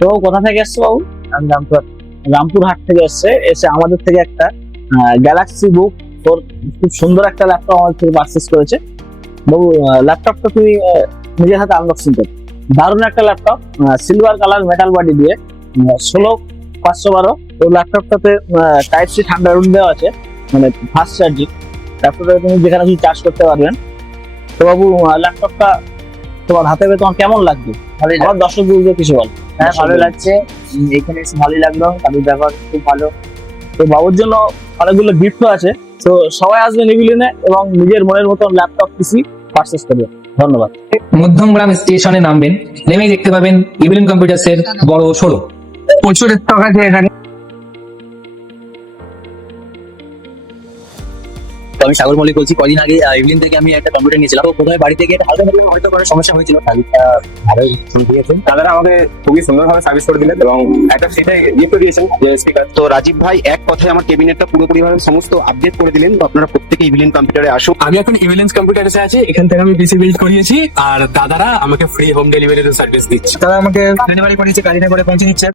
তো কোথা থেকে এসছো বাবু? আমি রামপুর। রামপুরহাট থেকে এসে আমাদের থেকে একটা গ্যালাক্সি বুক ফোর খুব সুন্দর একটা ল্যাপটপ আমাদের থেকে পারচেস করেছে। বাবু ল্যাপটপটা তুমি নিজের হাতে আনবক্সিং করো। দারুণ একটা laptop, silver colour metal body দিয়ে 16/512। তো ল্যাপটপটাতে টাইপ সি ঠান্ডা রুম দেওয়া আছে, মানে ফাস্ট চার্জিং। ল্যাপটপটা তুমি যেখানে তুমি চার্জ করতে পারবেন। তো বাবু ল্যাপটপটা তোমার হাতে পেয়ে তোমার কেমন লাগবে? ভালোই আমার দর্শক বুঝতে কিছু বল। হ্যাঁ, ভালো লাগছে। এখানে এসে ভালোই লাগলো, তাদের ব্যবহার খুব ভালো। তো বাবুর জন্য অনেকগুলো গিফট আছে। তো সবাই আসবেন ইভিলিনে এবং নিজের মনের মতন ল্যাপটপ পিসি পারচেস করবে। ধন্যবাদ। মধ্যমগ্রাম স্টেশনে নামবেন, নেমেই দেখতে পাবেন ইভিলিন কম্পিউটার্স এর বড় শোরুম। প্রচুর স্টক আছে এখানে। তো আমি সাগর মল্লিক বলছি। কদিন আগে ইভিলিন থেকে আমি একটা কম্পিউটার নিয়েছিলাম। তো প্রথমে বাড়ি থেকে হালকা হয়তো কোনো সমস্যা হয়েছিল, ভালোই দিয়েছেন। দাদারা আমাকে খুবই সুন্দরভাবে সার্ভিস করে দিলেন এবং একটা সিটে গিফট দিয়েছেন যে স্পিকার। তো রাজীব ভাই এক কথায় আমার কেবিনেটটা পুরোপুরি ভাবে সমস্ত আপডেট করে দিলেন। তো আপনারা প্রত্যেকে ইভিলিন কম্পিউটারে আসুন। আমি এখন ইভিলেন্স কম্পিউটারে আছি, এখান থেকে আমি পিসি বিল্ড করিয়েছি আর দাদারা আমাকে ফ্রি হোম ডেলিভারি সার্ভিস দিচ্ছে। তারা আমাকে ডেলিভারি করেছে, গাড়িতে করে পৌঁছে দিচ্ছে।